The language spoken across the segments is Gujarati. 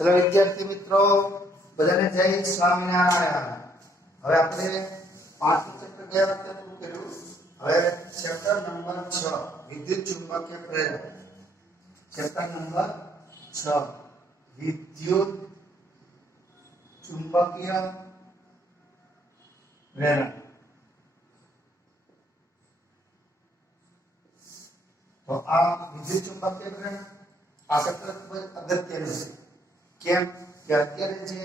चलो विद्यार्थी मित्रों बधाने जय स्वामीनारायण। હવે આપણે પાંચમું ચેપ્ટર ગયા વખતે પૂરું કર્યું। હવે ચેપ્ટર નંબર 6 વિદ્યુત ચુંબકીય પ્રેરણ। ચેપ્ટર નંબર 6 વિદ્યુત ચુંબકીય પ્રેરણ। તો આ વિદ્યુત ચુંબકીય પ્રેરણ આ ચેપ્ટર ખૂબ જ અગત્યનું છે। કેમ કે અત્યારે જે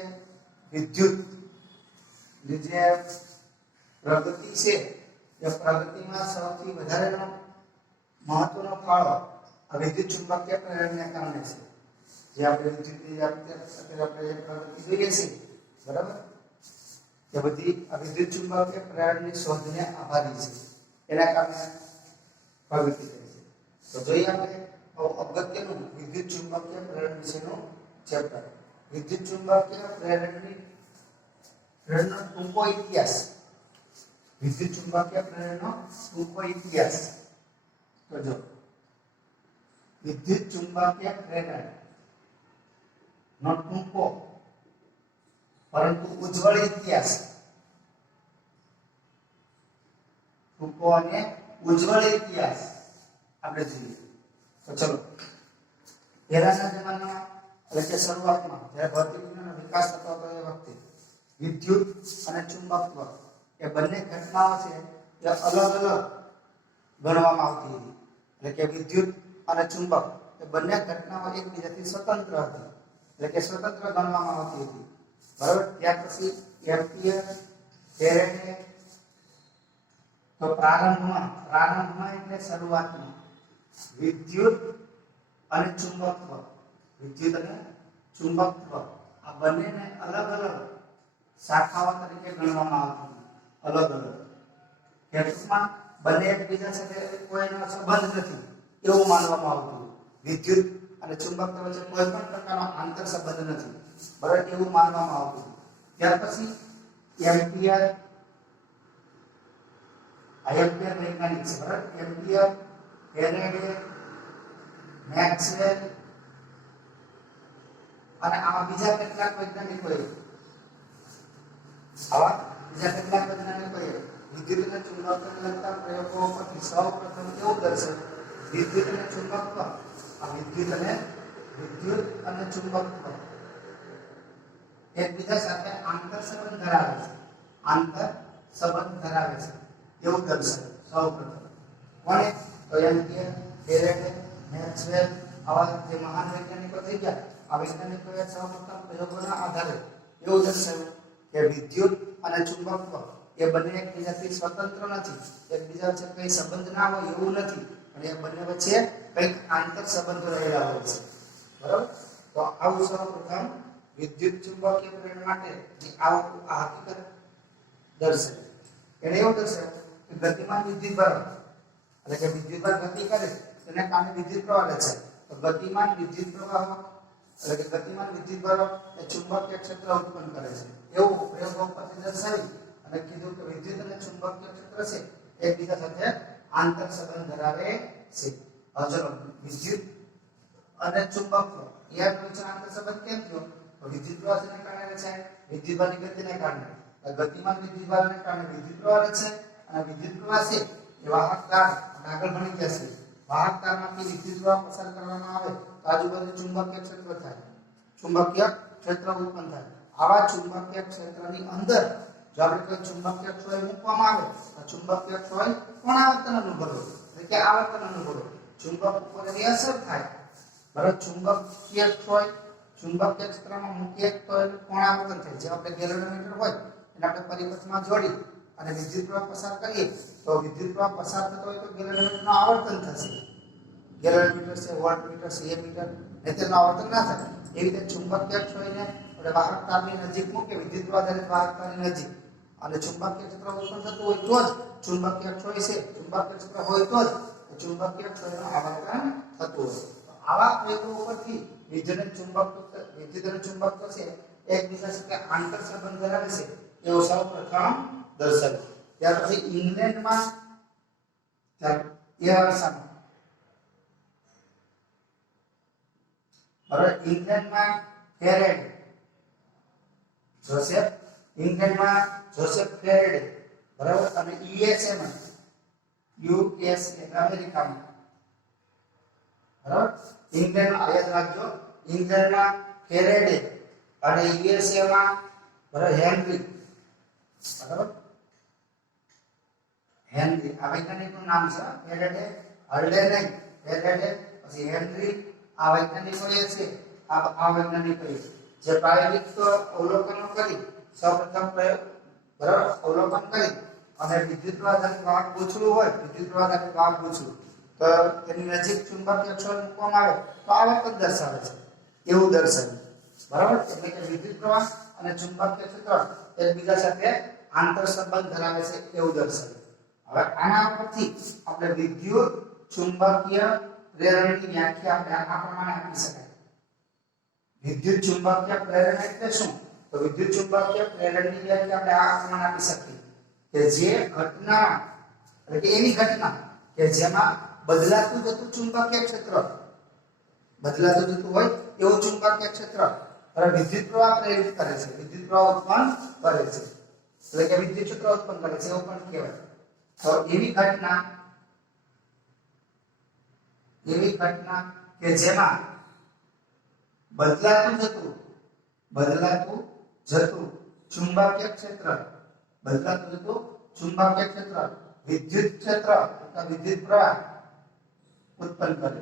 વિદ્યુત જે પ્રગતિ છે એ પ્રગતિમાં સૌથી વધારેનો મહત્વનો ફાળો આ વિદ્યુત ચુંબકીય પ્રેરણને કારણે છે। જે આપણે વિદ્યુતની અત્યારે આપણે પ્રગતિ જોઈએ છે બરાબર, તે બધી આ વિદ્યુત ચુંબકીય પ્રેરણની શોધને આભારી છે, એના કારણે પ્રગતિ થઈ છે। તો જોઈએ આપણે અગત્યનું વિદ્યુત ચુંબકીય પ્રેરણ વિશેનું ચેપ્ટર વિદ્યુત ચુંબકીય પ્રેરણની પ્રેરણનો ટૂંકો ઇતિહાસ। વિદ્યુત ચુંબકીય પ્રેરણનો ટૂંકો ઇતિહાસ તો જો વિદ્યુત ચુંબકીય પ્રેરણ નો ટૂંકો પરંતુ ઉજ્જવળ ઇતિહાસ, ટૂંકો અને ઉજ્જવળ ઇતિહાસ આપણે જોઈએ। તો ચલો પહેલાના જમાનામાં એટલે કે શરૂઆતમાં જ્યારે ભૌતિક વિજ્ઞાનનો વિકાસ થતો હતો એ વખતે વિદ્યુત અને ચુંબકત્વ એ બંને ઘટનાઓ છે એ અલગ અલગ ગણવામાં આવતી હતી। એટલે કે વિદ્યુત અને ચુંબક એ બંને ઘટનાઓ એકબીજાથી સ્વતંત્ર હતી, એટલે કે સ્વતંત્ર ગણવામાં આવતી હતી બરાબર। ત્યાર પછી એમ્પિયર, ફેરેડે, તો પ્રારંભમાં એટલે શરૂઆતમાં વિદ્યુત અને ચુંબકત્વ આ બંનેને અલગ અલગ શાખાઓ તરીકે ગણવામાં આવતી, અલગ અલગ કેસમાં બંને એકબીજા સાથે કોઈનો સંબંધ નથી એવું માનવામાં આવતું। વિદ્યુત અને ચુંબકત્વ વચ્ચે કોઈ પણ પ્રકારનો આંતર સંબંધ નથી બરાબર, એવું માનવામાં આવતું। ત્યાર પછી એમ્પિયર વૈજ્ઞાનિક છે બરાબર, એમ્પિયર, ફેરેડે, મેક્સવેલ અને આવા બીજા કેટલાક વૈજ્ઞાનિકોએ વિદ્યુત અને ચુંબકત્વને લગતા પ્રયોગો પરથી સૌપ્રથમ એવું દર્શાવ્યું વિદ્યુત અને ચુંબકત્વ વિદ્યુત અને ચુંબકત્વ એકબીજા સાથે આંતર સંબંધ ધરાવે છે એવું દર્શાવ્યું સૌપ્રથમ કોણે? તો એમ્પિયર, ફેરેડે, મેક્સવેલ આવા જે મહાન વૈજ્ઞાનિકો થઈ ગયા। આ વૈજ્ઞાનિકોએ સૌપ્રથમ પ્રયોગોના આધારે એવું દર્શાવ્યું કે વિદ્યુત અને ચુંબકત્વ એ બંને એકબીજાથી સ્વતંત્ર નથી, એકબીજા વચ્ચે કંઈ સંબંધ ના હોય એવું નથી, અને એ બંને વચ્ચે કંઈક આંતર સંબંધો રહેલા હોય છે બરાબર। તો આવું સૌપ્રથમ વિદ્યુત ચુંબકીય પ્રેરણ માટે આ હકીકત દર્શાવી। એને એવું દર્શાવ્યું કે ગતિમાન વિદ્યુતભારો એટલે કે વિદ્યુતભાર ગતિ કરે તેને કારણે વિદ્યુત પ્રવાહ રચાય। તો ગતિમાન વિદ્યુત પ્રવાહો એટલે કે ગતિમાન વિદ્યુતભારો એ ચુંબકીય ક્ષેત્ર ઉત્પન્ન કરે છે એવું પ્રયોગો પરથી દર્શાવી અને કીધું કે વિદ્યુત અને ચુંબકીય ક્ષેત્ર છે એકબીજા સાથે આંતર સંબંધ ધરાવે છે। હવે ચલો વિદ્યુત અને ચુંબકત્વ યાર વચ્ચે આંતર સંબંધ કેમ થયો? તો વિદ્યુત પ્રવાહને કારણે રચાય, વિદ્યુતભારની ગતિને કારણે ગતિમાન વિદ્યુતભારને કારણે વિદ્યુત પ્રવાહ રચાય, અને વિદ્યુત પ્રવાહ છે એ વાહક તાર આગળ ભણી ગયા છે, વાહક તારમાંથી વિદ્યુત પ્રવાહ પસાર કરવામાં આવે તો આજુબાજુ ચુંબકીય ક્ષેત્ર થાય, ચુંબકીય ક્ષેત્ર ઉત્પન્ન થાય। આવા ચુંબકીય ક્ષેત્રની અંદર જો આપણે કોઈ ચુંબકીય ક્ષોય મૂકવામાં આવે તો ચુંબકીય ક્ષોય કોણ આવર્તન અનુભવે એટલે કે આવર્તન અનુભવે ચુંબક ઉપર એની અસર થાય બરાબર। ચુંબકીય ક્ષોય ચુંબકીય ક્ષેત્રમાં મૂકીએ તો એનું કોણ આવર્તન થાય, જે આપણે ગેલેનોમીટર હોય એને આપણે પરિપથમાં જોડી અને વિદ્યુત પ્રવાહ પસાર કરીએ તો વિદ્યુત પ્રવાહ પસાર થતો હોય તો ગેલેનોમીટરનું આવર્તન થશે। ગેલેનોમીટર છે, વોલ્ટમીટર છે, એમીટર તેનું આવર્તન ના થાય। એવી રીતે ચુંબકીય ક્ષોયને આપણે વાહક તારની નજીક મૂકે, વિદ્યુત પ્રવાહ આધારિત વાહક તારની નજીક, અને ચુંબકીય ક્ષેત્ર ઉત્પન્ન થતું હોય તો જ ચુંબકીય ક્ષોય છે, ચુંબકીય ક્ષેત્ર હોય તો જ ચુંબકીય ક્ષોયનું આવર્તન થતું હોય। આવા પ્રયોગો ઉપરથી વિદ્યુત અને ચુંબકત્વ છે એકબીજા સાથે આંતર સંબંધ ધરાવે છે એવું સૌપ્રથમ દર્શાવ્યું। ત્યાર પછી ઇંગ્લેન્ડમાં એ વર્ષમાં હવે ઇંગ્લેન્ડમાં ફેરેડે, જોસેફ ઇંગ્લેન્ડમાં જોસેફ ફેરેડે, બરાબર. અને યુએસએ માં યુએસએ અમેરિકામાં, બરાબર. ઇંગ્લેન્ડમાં યાદ રાખજો, ઇંગ્લેન્ડમાં ફેરેડે અને યુએસએ માં બરાબર હેનરી, બરાબર. હેનરી આ વૈજ્ઞાનિકનું નામ છે. ફેરેડે, હર્ડે નહીં, ફેરેડે પછી હેનરી. આ વૈજ્ઞાનિકો છે, આ વૈજ્ઞાનિકો જે પ્રાયોગિક અવલોકનો કરી સૌપ્રથમ પ્રયોગ, બરાબર, અવલોકન કરી અને વિદ્યુત પ્રવાહ વાહક પૂછવું હોય, વિદ્યુત પ્રવાહ વાહક પૂછવું તો તેની નજીક ચુંબકીય ક્ષેત્ર મૂકવામાં આવે તો આવર્તન દર્શાવે છે, એવું દર્શાવે, બરાબર. એટલે કે વિદ્યુત પ્રવાહ અને ચુંબકીય ક્ષેત્ર એકબીજા સાથે આંતર સંબંધ ધરાવે છે એવું દર્શાવે. હવે આના પરથી આપણે વિદ્યુત ચુંબકીય પ્રેરણની વ્યાખ્યા આપણે આ પ્રમાણે આપી શકાય. વિદ્યુત ચુંબકીય પ્રેરણ એટલે શું? તો વિદ્યુત ચુંબકીય પ્રેરણની વ્યાખ્યા આપણે આ પ્રમાણે આપી શકીએ કે જે ઘટના, એટલે કે એવી ઘટના કે જેમાં બદલાતું જતું ચુંબકીય ક્ષેત્ર, બદલાતું જતું હોય એવું ચુંબકીય ક્ષેત્ર વિદ્યુત પ્રવાહ પ્રેરિત કરે છે, વિદ્યુત પ્રવાહ ઉત્પન્ન કરે છે, એટલે કે વિદ્યુત ક્ષેત્ર ઉત્પન્ન કરે છે એવું પણ કહેવાય. તો એવી ઘટના કે જેમાં બદલાતું જતું ચુંબકીય ક્ષેત્ર, બદલાતું જતું ચુંબકીય ક્ષેત્ર વિદ્યુત ક્ષેત્ર અથવા વિદ્યુત પ્રવાહ ઉત્પન્ન કરે,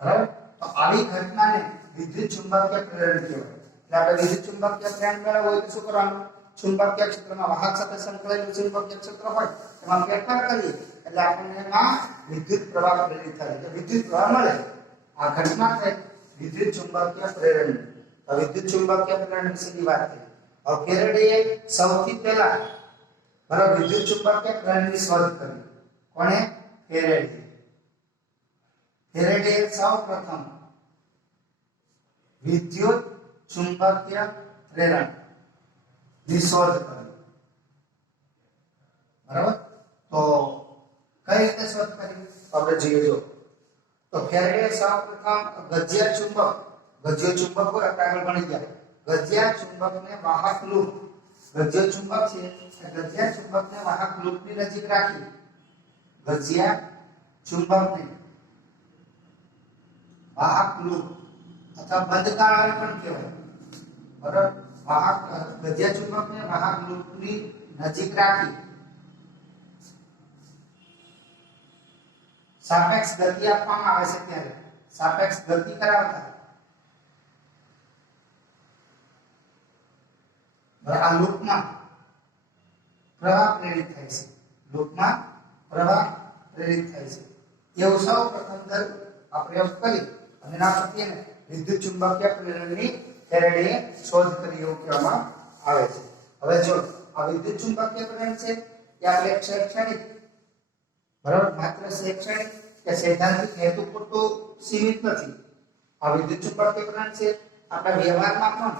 બરાબર. તો આવી ઘટનાને વિદ્યુત ચુંબકીય પ્રેરણ કહેવાય. એટલે આપણે વિદ્યુત ચુંબકીય પ્રેરણ મેળવવું હોય તો શું કરવાનું? ચુંબકીય ક્ષેત્રમાં વાહક સાથે સંકળાયેલું ચુંબકીય ક્ષેત્ર હોય એમાં ફેરફાર કરીએ એટલે આપણને એમાં વિદ્યુત પ્રવાહ પ્રેરિત થાય, એટલે વિદ્યુત પ્રવાહ મળે. આ ઘટના થાય વિદ્યુત ચુંબકીય પ્રેરણ. તો વિદ્યુત ચુંબકીય પ્રેરણ વિશેની વાત થઈ. હવે ફેરેડેએ સૌથી પહેલા બરાબર વિદ્યુત ચુંબકીય પ્રેરણની શોધ કરી. કોણે? ફેરેડે. ફેરેડેએ સૌપ્રથમ વિદ્યુત ચુંબકીય પ્રેરણ ની શોધ કરી, બરાબર. તો કઈ રીતે શોધ કરી આપણે જોઈએ. જો તો ફેરેડે સૌપ્રથમ ગજિયા ચુંબક હોય આપણે આગળ ભણી ગયા, ગજિયા ચુંબકને વાહક લૂપ, ગજિયા ચુંબક છે ગજિયા ચુંબકને વાહક લૂપની નજીક રાખી, ગજિયા ચુંબકને વાહક લૂપ અથવા બંધગાળ પણ કહેવાય, બરાબર. વાહક ગજિયા ચુંબકને વાહક લૂપની નજીક રાખી સાપેક્ષ ગતિ આપવામાં આવે છે, ત્યારે સાપેક્ષ ગતિ કરાવતા આ લૂપમાં પ્રવાહ પ્રેરિત થાય છે, લૂપમાં પ્રવાહ પ્રેરિત થાય છે. એવું સૌ પ્રથમ આ પ્રયોગ કરી અને એના પરથી વિદ્યુત ચુંબકીય પ્રેરણની ફેરેડેએ શોધ કરી એવું કહેવામાં આવે છે. હવે જો આ વિદ્યુત ચુંબકીય પ્રેરણ છે એ આપણે શૈક્ષણિક, બરાબર, માત્ર શૈક્ષણિક કે સૈદ્ધાંતિક હેતુ પૂરતું સીમિત નથી. આ વિદ્યુત ચુંબકીય પ્રેરણ છે આપણા વ્યવહારમાં પણ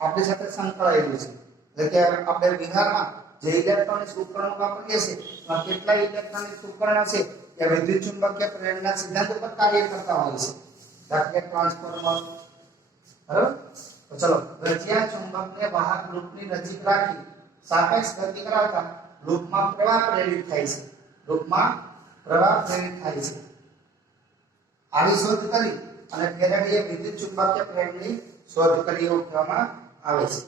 આપણી સાથે સંકળાયેલું છે. એટલે કે આપણે વ્યવહારમાં જે ઇલેક્ટ્રોનિક ઉપકરણો વાપરીએ છીએ એમાં કેટલાય ઇલેક્ટ્રોનિક ઉપકરણો છે કે વિદ્યુત ચુંબકીય પ્રેરણના સિદ્ધાંત ઉપર કાર્ય કરતા હોય છે. દાખલા કે ટ્રાન્સફોર્મર, બરાબર. તો ચલો, ગજિયા ચુંબકને વાહક લૂપની નજીક રાખી સાપેક્ષ ગતિ કરાવતા લૂપમાં પ્રવાહ પ્રેરિત થાય છે, લૂપમાં પ્રવાહ પ્રેરિત થાય છે. આવી શોધ કરી અને ફેરેડેએ વિદ્યુત ચુંબકીય પ્રેરણની શોધ કરી એવું કહેવામાં આવે છે.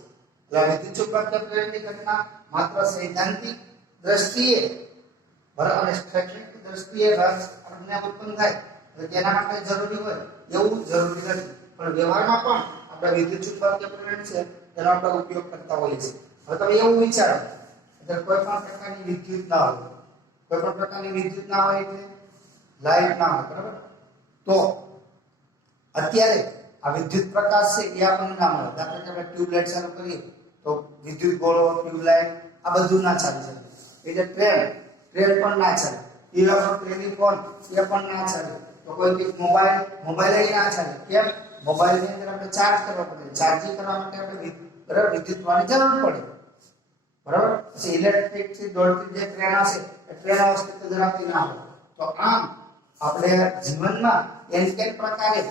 એટલે વિદ્યુત ચુંબકીય પ્રેરણની ઘટના માત્ર સૈદ્ધાંતિક દ્રષ્ટિએ, બરાબર, અને શૈક્ષણિક દ્રષ્ટિએ રસ આપણને ઉત્પન્ન થાય એટલે તેના માટે જરૂરી હોય એવું જરૂરી નથી, પણ વ્યવહારમાં પણ આપણે વિદ્યુત ચુંબકીય પ્રેરણ છે તેનો આપણે ઉપયોગ કરતા હોઈએ છીએ. હવે તમે એવું વિચારો કે કોઈ પણ પ્રકારની વિદ્યુત ના હોય, કોઈ પણ પ્રકારની વિદ્યુત ના હોય એટલે લાઈટ ના હોય, બરાબર. તો અત્યારે આ વિદ્યુત પ્રકાશ છે એ આપણને ના મળે. દાખલા કે આપણે ટ્યુબલાઇટ ચાલુ કરીએ તો વિદ્યુત ગોળો, ટ્યુબલાઇટ આ બધું ના ચાલી શકે. એટલે ટ્રેન પણ ના ચાલે, ટેલિફોન એ પણ ના ચાલે. તો કોઈ મોબાઈલ ના ચાલે. કેમ? મોબાઈલની અંદર આપણે ચાર્જ કરવા પડે, ચાર્જિંગ કરવા માટે આપણે બરાબર વિદ્યુત પ્રવાહની જરૂર પડે, બરાબર. પછી ઇલેક્ટ્રિક થી દોડતી જે ટ્રેન હશે એ ટ્રેન અસ્તિત્વ ધરાવતી ના હોય. તો આમ આપણે જીવનમાં એન પ્રકારે,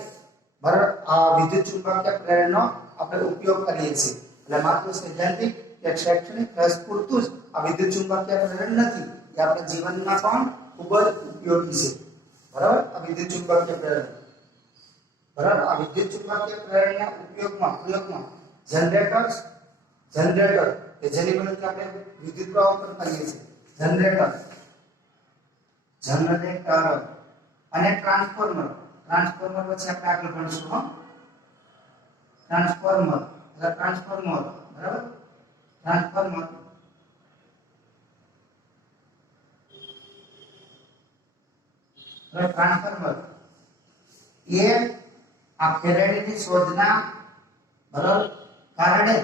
બરાબર આ વિદ્યુત ચુંબકીય પ્રેરણનો આપણે ઉપયોગ કરીએ છીએ એટલે માત્ર સૈદ્ધાંતિક કે શૈક્ષણિક રસ પૂરતું જ આ વિદ્યુત ચુંબકીય પ્રેરણ નથી એ આપણા જીવનમાં પણ ખૂબ જ ઉપયોગી છે બરાબર આ વિદ્યુત ચુંબકીય પ્રેરણ બરાબર આ વિદ્યુત ચુંબકીય પ્રેરણના પ્રયોગમાં જનરેટર કે જેની મદદથી આપણે વિદ્યુત પ્રવાહ ઉત્પન્ન કરીએ છીએ જનરેટર અને ટ્રાન્સફોર્મર પછી આપણે આગળ ભણીશું હો ટ્રાન્સફોર્મર બરાબર ટ્રાન્સફોર્મર એ આ ફેરાડેની શોધના બરાબર કારણે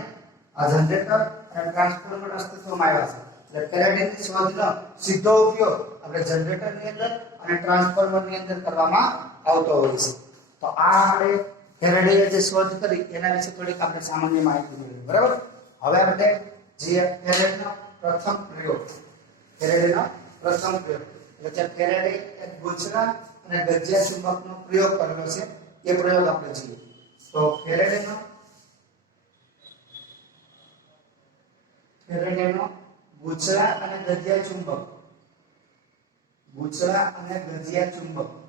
આ જનરેટર અને ટ્રાન્સફોર્મર અસ્તિત્વમાં આવ્યા છે એટલે ફેરાડેની શોધનો સીધો ઉપયોગ આપણે જનરેટરની અંદર અને ટ્રાન્સફોર્મરની અંદર કરવામાં આવતો હોય છે તો આ આપણે ફેરાડેએ જે શોધ કરી એના વિશે થોડીક આપણે સામાન્ય માહિતી મેળવી બરાબર હવે આપણે જે ફેરાડેનો પ્રથમ પ્રયોગ એટલે ફેરાડે એક ગૂંચળા અને ગજિયા ચુંબકનો પ્રયોગ કરેલો છે એ પ્રયોગ આપણે જોઈએ તો ફેરાડેનો ગૂંચળા અને ગજિયા ચુંબક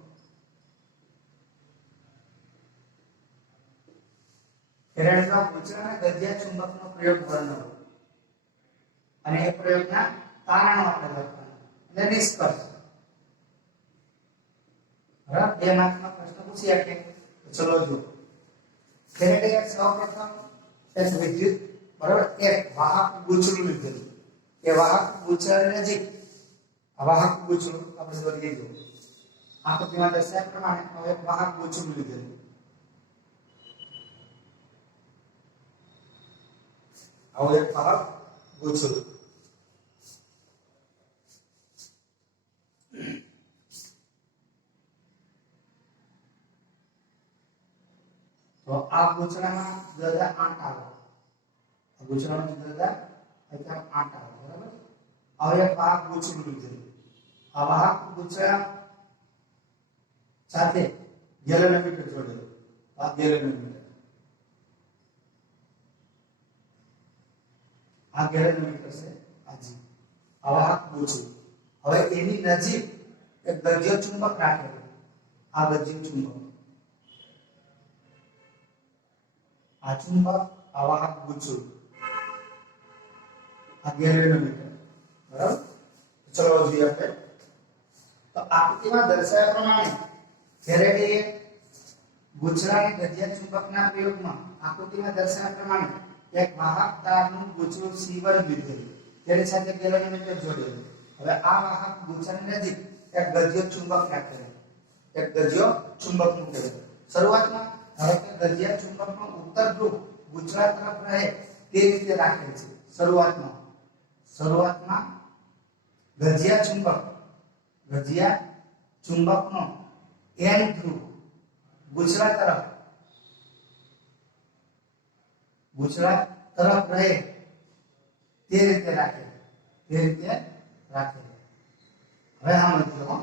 ફેરાડેનો ગૂંચળા અને ગજિયા ચુંબકનો પ્રયોગ વર્ણવો અને એ પ્રયોગના તારણો આપણે લખવાના અને નિષ્કર્ષ બરાબર 2 માર્કનો પ્રશ્ન પૂછી શકે ચલો જો ફેરાડેએ સૌપ્રથમ એક વિદ્યુત બરાબર એક વાહક ગૂંચળું લીધેલું એ વાહક ગૂંચળાની નજીક આ વાહક ગૂંચળું આપણે દોરીએ જો આકૃતિમાં દર્શાવ્યા પ્રમાણે એક વાહક ગૂંચળું લીધેલું આવું એક વાહક ગૂંચળું તો આ ગૂંચળામાં જુદા જુદા આંટા આવે ગૂંચળામાં જુદા જુદા આંટા આવે બરાબર હવે એક વાહક ગૂંચળું લીધેલું આ વાહક ગૂંચળા સાથે ગેલેનોમીટર જોડેલું આ ગેલેનોમીટર છે આજી આ વાહક ગૂંચળું હવે એની નજીક એક ગજ્ય ચુંબક રાખેલું આ ગજ્ય ચુંબક આ ચુંબક આ વાહક ગૂંચળું આ ગેલેનોમીટર બરાબર ચલો જોઈએ આપણે તો આકૃતિમાં દર્શાવ્યા પ્રમાણે ફેરાડેએ ગૂંચળા અને ગજિયા ચુંબકના પ્રયોગમાં આકૃતિમાં દર્શાવ્યા પ્રમાણે એક વાહક તારનું ગૂંચળું C1 લીધેલું તેની સાથે ગેલેનોમીટર જોડેલું હવે આ વાહક ગૂંચળાની નજીક એક ગજ્ય ચુંબક રાખેલું એક ગજ્ય ચુંબક મૂકેલું શરૂઆતમાં હવે કે ગજિયા ચુંબકનો ઉત્તર ધ્રુવ ગૂંચળા તરફ રહે તે રીતે રાખેલ છે શરૂઆતમાં ગજિયા ચુંબકનો n ધ્રુવ ગૂંચળા તરફ રહે તે રીતે રાખેલ હવે સમજો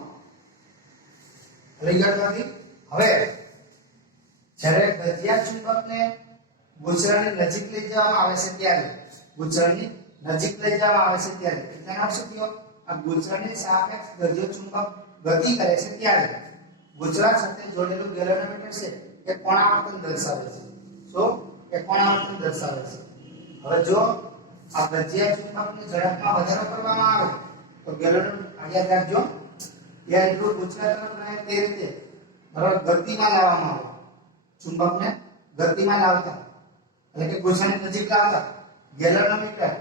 હવે જ્યારે ગજિયા ચુંબકને ગૂંચળાની નજીક લઈ જવામાં આવે છે ત્યારે તેનો અર્થ શું થયો આ ગૂંચળાની સાપેક્ષ ગજિયો ચુંબક ગતિ કરે છે ત્યારે ગૂંચળા સાથે જોડેલું ગેલેનોમીટર છે એ કોણાવર્તન દર્શાવે છે હવે જો આ ગજિયા ચુંબકની ઝડપમાં વધારો કરવામાં આવે તો ગેલેનોમીટર યાદ રાખજો ત્યાં એટલું ગૂંચળા તરફ રહે તે રીતે બરાબર ગતિમાં લાવવામાં આવે ચુંબકને ગતિમાં લાવતા એટલે કે ગૂંચળાની નજીક લાવતા ગેલેનોમીટર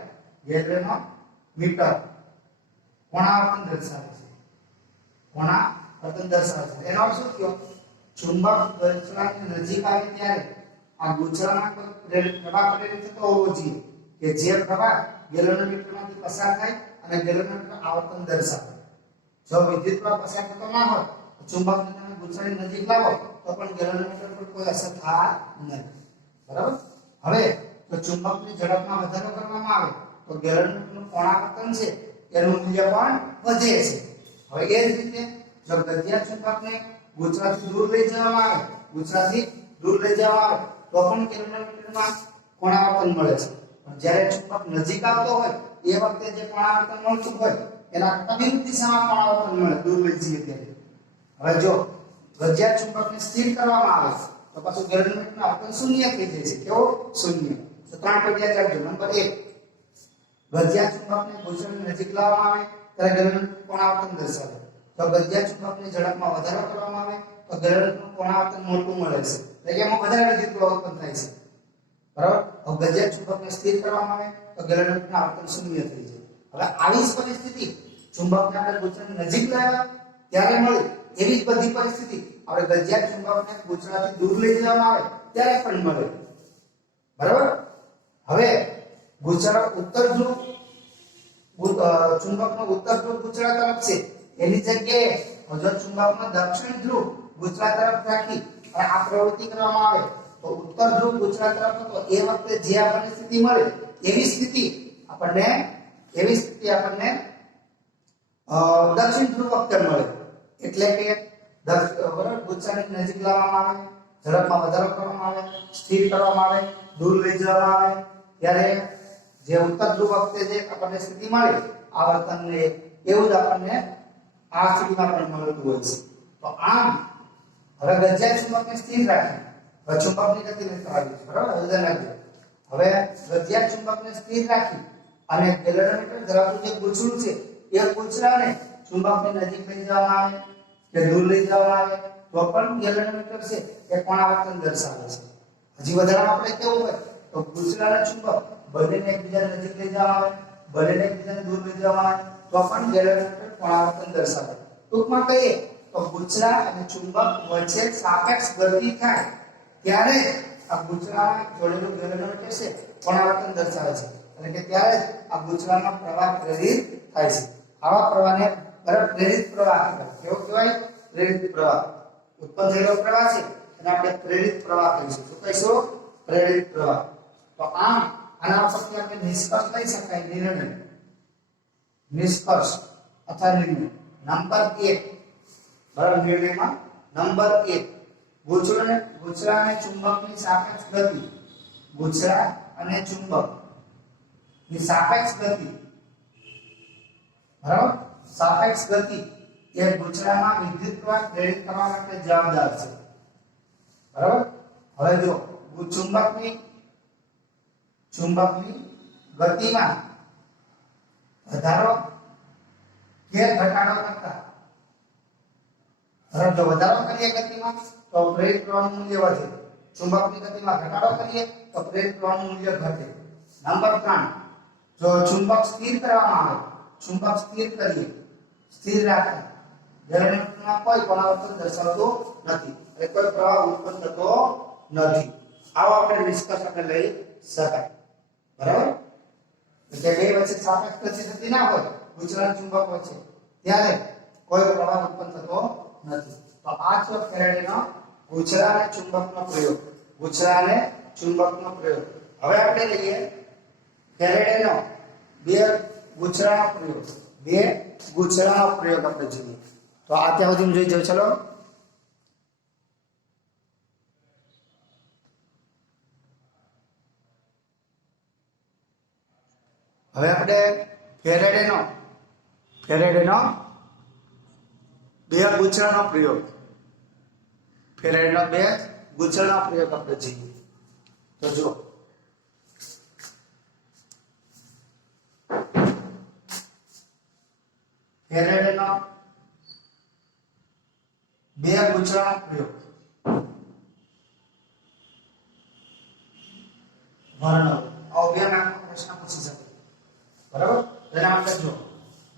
કોણાવર્તન દર્શાવે છે એનો અર્થ શું થયો ચુંબક ગૂંચળાની નજીક આવે ત્યારે આ ગૂંચળામાં કોઈ પ્રવાહ પ્રેરિત થતો હોવો જોઈએ કે જે પ્રવાહ ગેલેનોમીટરમાંથી પસાર થાય અને ગેલેનોમીટર આવર્તન દર્શાવે જો વિદ્યુત પ્રવાહ પસાર થતો ના હોય તો ચુંબકને તમે ગૂંચળાની નજીક લાવો તો પણ ગેલેનોમીટર પર કોઈ અસર થાય નહીં બરાબર હવે તો ચુંબકની ઝડપમાં વધારો કરવામાં આવે તો ગેલેનોમીટરનું કોણાવર્તન છે એનું મૂલ્ય પણ વધે છે હવે એ જ રીતે જો ગજિયા ચુંબકને ગૂંચળાથી દૂર લઈ જવામાં આવે ગૂંચળાથી દૂર લઈ જવામાં આવે તો પણ કેલેન્ડરમાં કોણાવર્તન મળે છે પણ જ્યારે ચુંબક નજીક આવતો હોય એ વખતે જે કોણાવર્તન મળતું હોય એના વિરુદ્ધ દિશામાં કોણાવર્તન મળે દૂર લઈ જઈએ ત્યારે હવે જો ગજિયા ચુંબકને સ્થિર કરવામાં આવે તો પછી ગેલેનોમીટરનું આવર્તન શૂન્ય થઈ જાય છે કેવો શૂન્ય તો ત્રણ પદ્ધતિ રાખજો નંબર 1 ગજિયા ચુંબકને ગોચરની નજીક લાવવામાં આવે ત્યારે ગેલેનોમીટર કોણાવર્તન દર્શાવે તો ગજિયા ચુંબકની ઝડપમાં વધારો કરવામાં આવે તો ગેલેનોમીટરનું કોણાવર્તન મોટું મળે છે એટલે કે એમાં વધારે વિદ્યુત પ્રવાહ ઉત્પન્ન થાય છે બરાબર હવે ગજિયા ચુંબકને સ્થિર કરવામાં આવે તો ગેલેનોમીટરનું આવર્તન શૂન્ય થઈ જાય હવે આવી જ પરિસ્થિતિ ચુંબકને આપણે ગોચરની નજીક લાવ્યા ત્યારે મળે એવી જ બધી પરિસ્થિતિ આપણે ગજિયા ચુંબકને ગોચરાથી દૂર લઈ જવામાં આવે ત્યારે પણ મળે બરાબર હવે ગોચરા ઉત્તર ધ્રુવ ચુંબકનો ઉત્તર ધ્રુવ ગોચરા તરફ છે એની જગ્યાએ જો ચુંબકનો દક્ષિણ ધ્રુવ ગોચરા તરફ રાખી અને આ પ્રવૃત્તિ કરવામાં આવે તો ઉત્તર ધ્રુવ ગોચરા તરફ તો એ વખતે જે આપણને સ્થિતિ મળે એવી સ્થિતિ આપણને દક્ષિણ ધ્રુવ વખતે મળે એટલે કે ગોચરાની નજીક લાવવામાં આવે ઝડપમાં વધારો કરવામાં આવે સ્થિર કરવામાં આવે દૂર લઈ જવામાં આવે ત્યારે જે ઉત્તર ધ્રુવ વખતે જે આપણને સ્થિતિ મળે આવર્તનને એવું જ આપણને આ સ્થિતિમાં પણ મળતું હોય છે તો આમ હવે ગજિયા ચુંબકને સ્થિર રાખી હવે ચુંબકની ગતિ કરાવી છે બરાબર ધ્યાન રાખજો હવે ગજિયા ચુંબકને સ્થિર રાખી અને ગેલેનોમીટર ધરાવતું જે ગૂંચળું છે એ ગૂંચળાને ચુંબકની નજીક લઈ જવામાં આવે કે દૂર લઈ જવામાં આવે તો પણ ગેલેનોમીટર છે એ કોણાવર્તન દર્શાવે છે હજી વધારામાં આપણે કેવું હોય તો ગૂંચળા અને ચુંબક બંનેને એકબીજાની નજીક લઈ જવામાં આવે બંનેને એકબીજાને દૂર લઈ જવામાં આવે તો પણ ગેલેનોમીટર કોણાવર્તન દર્શાવે ટૂંકમાં કહીએ તો ગૂંચળા અને ચુંબક વચ્ચે સાપેક્ષ ગતિ થાય ત્યારે આ ગૂંચળામાં જોડેલું ગેલેનોમીટર છે કોણાવર્તન દર્શાવે છે એટલે કે ત્યારે જ આ ગૂંચળાનો પ્રવાહ પ્રેરિત થાય છે આવા પ્રવાહને પ્રેરિત પ્રવાહ કહેવાય કેવો કહેવાય પ્રેરિત પ્રવાહ ઉત્પન્ન થયેલો પ્રવાહ છે એને આપણે પ્રેરિત પ્રવાહ કહીશું શું કહીશું પ્રેરિત પ્રવાહ તો આમ આના પરથી આપણે નિષ્કર્ષ લઈ શકાય નિષ્કર્ષ અથવા નિર્ણય નંબર 1 બરાબર નિર્ણયમાં નંબર 1 ગૂંચળા અને ચુંબકની સાપેક્ષ ગતિ ગૂંચળા અને ચુંબક ની સાપેક્ષ ગતિ બરાબર સાપેક્ષ ગતિ એ ગૂંચળામાં વિદ્યુત પ્રવાહ પ્રેરિત કરવા માટે જવાબદાર છે બરાબર હવે જો ચુંબકની ગતિમાં વધારો કે ઘટાડો કરતા જો વધારો કરીએ ગતિમાં તો પ્રેરિત પ્રવાહનું મૂલ્ય વધે ચુંબકની ગતિમાં ઘટાડો કરીએ તો પ્રેરિત પ્રવાહનું મૂલ્ય ઘટે નંબર 3 જો ચુંબક સ્થિર કરવામાં આવે ચુંબક સ્થિર કરીએ સ્થિર રાખે ગેલેનોમીટરમાં કોઈ કોણાવર્તન દર્શાવતું નથી એટલે કોઈ પ્રવાહ ઉત્પન્ન થતો નથી આવો આપણે નિષ્કર્ષ આપણે લઈ શકાય બરાબર એટલે બે વચ્ચે સાપેક્ષ ગતિ થતી ના હોય ગૂંચળા ચુંબક વચ્ચે ત્યારે કોઈ પ્રવાહ ઉત્પન્ન થતો નથી તો આ છે ફેરાડેનો ગૂંચળા અને ચુંબકનો પ્રયોગ હવે આપણે લઈએ ફેરાડેનો બે ગૂંચળાનો પ્રયોગ આપણે જોઈએ તો આ ત્યાં સુધી જોઈ જાવ ચલો હવે આપણે ફેરાડેનો બે ગૂંચળાનો પ્રયોગ આપણે જોઈએ તો જો ફેરાડેનો બે ગૂંચળાનો પ્રયોગ વર્ણવો અભ્યાસ પ્રશ્ન પૂછી શકે બરાબર તેના માટે જો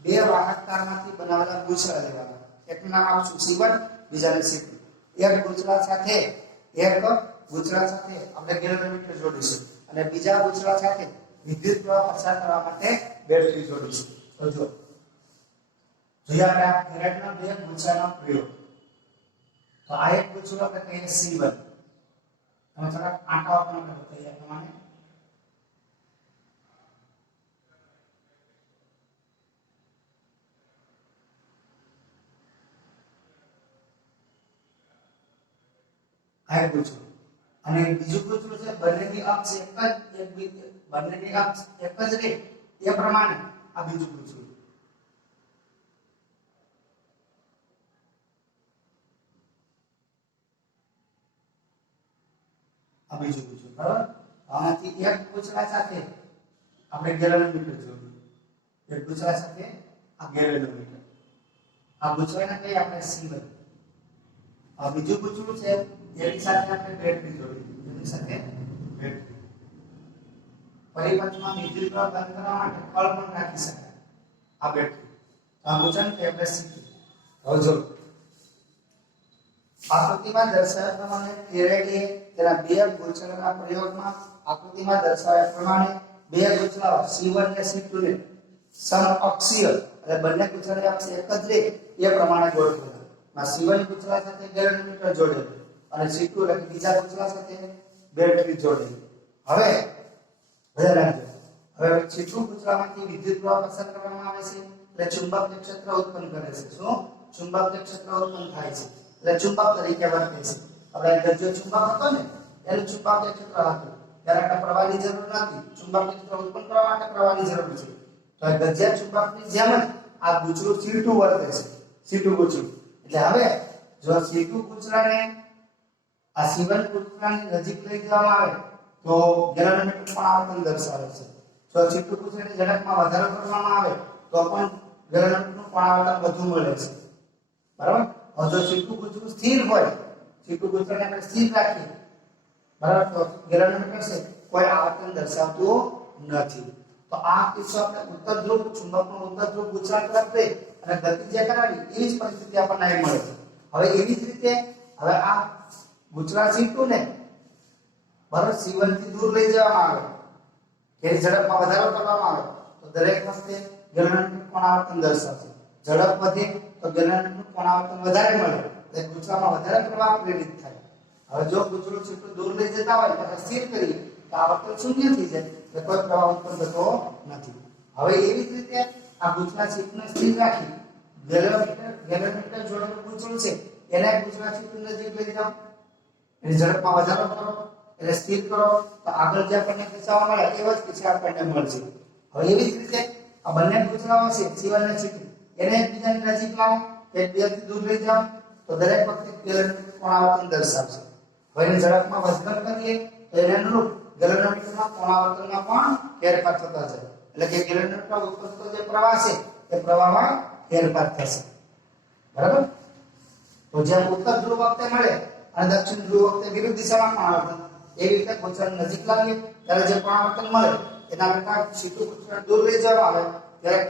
બે વાહક તારમાંથી બનાવેલા ગૂંચળા લેવાના એકનું નામ આપશું C1 બીજાનું C2 એક ગૂંચળા સાથે આપણે ગેલેનોમીટર જોડીશું અને બીજા ગૂંચળા સાથે વિદ્યુત પ્રવાહ પસાર કરવા માટે બેટરી જોડીશું તો જો જોઈએ આપણે આ ફેરાડેના બે ગૂંચળાનો પ્રયોગ તો આ એક ગૂંચળું આપણે કહીએ C1 તમે થોડા આંટા આપવાના બતાવીએ પ્રમાણે આ ગૂંચળું અને બીજું પૂછવું છે બંનેની અક્ષ બંનેની અક્ષ એક જ રહે એ પ્રમાણે આ બીજું પૂછવું. આ બીજું પૂછવું બરાબર. આમાંથી એક પૂછડા સાથે આપણે ગેલેનોમીટર જોડ્યું, એક પૂછડા સાથે આ ગેલેનોમીટર, આ પૂછડાને કહીએ આપણે C1. આ બીજું પૂછવું છે એની સાથે આપણે બેટરી જોડી, એની સાથે બેટરી. પરિપથમાં વિદ્યુત પ્રવાહ બંધ કરવા માટે કળ પણ રાખી શકાય આ બેટરી. આ પૂછન કે આપણે શીખી. હવે જો આકૃતિમાં દર્શાવ્યા પ્રમાણે ફેરેડે તેના બે ગોળછડાના પ્રયોગમાં આકૃતિમાં દર્શાવ્યા પ્રમાણે બે ગોળછડાઓ C1 અને C2 ને સમઅક્ષીય એટલે બંને ગોળછડાની અક્ષ એક જ રહે એ પ્રમાણે ગોઠવેલા. C1 ગોળછડા સાથે ગેલેનોમીટર જોડેલું અને C2 એટલે બીજા ગોળછડા સાથે બેટરી જોડેલી. હવે C2 ગોળછડામાંથી વિદ્યુત પ્રવાહ પસાર કરવામાં આવે છે એટલે ચુંબકીય ક્ષેત્ર ઉત્પન્ન કરે છે. શું ચુંબકીય ક્ષેત્ર ઉત્પન્ન થાય છે એટલે ચુંબક તરીકે વર્તે છે. આપણે જો ચુંબક હતો ને એનું ચુંબકીય ક્ષેત્ર હતું ત્યારે આપણે પ્રવાહની જરૂર નથી. ચુંબકીય ક્ષેત્ર ઉત્પન્ન કરવા માટે પ્રવાહની જરૂર છે. તો ગજિયા ચુંબકની જેમ જ આ ગૂંચળું C2 વર્તે છે. C2 ગૂંચળું એટલે હવે જો C2 ગૂંચળાને આ C1 ગૂંચળાની નજીક લઈ જવામાં આવે તો ગેલેનોમીટર પણ આવર્તન દર્શાવે છે. જો C2 ગૂંચળાની ઝડપમાં વધારો કરવામાં આવે તો પણ ગેલેનોમીટરનું પણ આવર્તન વધુ મળે છે. બરાબર. જો C2 ગૂંચળું સ્થિર હોય, C2 ગૂંચળાને આપણે સ્થિર રાખીએ બરાબર, તો ગેલેનોમીટર છે કોઈ આવર્તન દર્શાવતું નથી. તો આ કિસ્સો આપણે ઉત્તર ધ્રુવ ચુંબકનું ઉત્તર ધ્રુવ ગૂંચળાણ તરફ લઈ અને ગતિ જે કરાવી એવી જ પરિસ્થિતિ આપણને અહીં મળે છે. હવે એવી જ રીતે હવે આ ગૂંચળાણ C2 ને બરાબર C1 થી દૂર લઈ જવામાં આવે, તેની ઝડપમાં વધારો કરવામાં આવે તો દરેક વખતે ગેલેનોમીટર પણ આવર્તન દર્શાવશે. ઝડપ વધે તો ગેલેનોમીટર પણ આવર્તન વધારે મળે એટલે ગૂંચળામાં વધારે પ્રવાહ પ્રેરિત થાય. હવે જો ગૂંચળું C2 દૂર લઈ જતા હોય તો સ્થિર કરીએ તો આવર્તન શૂન્ય થઈ જાય એટલે કોઈ પ્રવાહ ઉત્પન્ન થતો નથી. હવે એવી જ રીતે આ ગૂંચળા C2 ને સ્થિર રાખી ગેલેનોમીટર જોડેલું ગૂંચળું છે એને ગૂંચળા C2 નજીક લઈ જાઓ, એની ઝડપમાં વધારો કરો એટલે સ્થિર કરો તો આગળ જે આપણને કિસ્સાઓ મળે એવા જ કિસ્સા આપણને મળશે. હવે એવી જ રીતે આ બંને ગૂંચળાઓ છે C1 અને C2 એને એકબીજાની નજીક લાવો, એકબીજાથી દૂર લઈ જાઓ તો દરેક વખતે ગેલેનોમીટર પણ આવર્તન દર્શાવશે. હવે એની ઝડપમાં વધઘટ કરીએ તો એને અનુરૂપ ગેલેનોમીટરમાં કોણ આવર્તનમાં પણ ફેરફાર થતા જાય એટલે કે ગેલેનોમીટરમાં ઉત્પન્ન થતો જે પ્રવાહ છે એ પ્રવાહમાં ફેરફાર થશે. બરાબર. તો જેમ ઉત્તર ધ્રુવ વખતે મળે અને દક્ષિણ ધ્રુવ વખતે વિરુદ્ધ દિશામાં પણ આવર્તન, એવી રીતે ગોળછડાની નજીક લાવીએ ત્યારે જે પણ આવર્તન મળે એના કરતા C2 ગૂંચળાને દૂર લઈ જવામાં આવે ત્યારે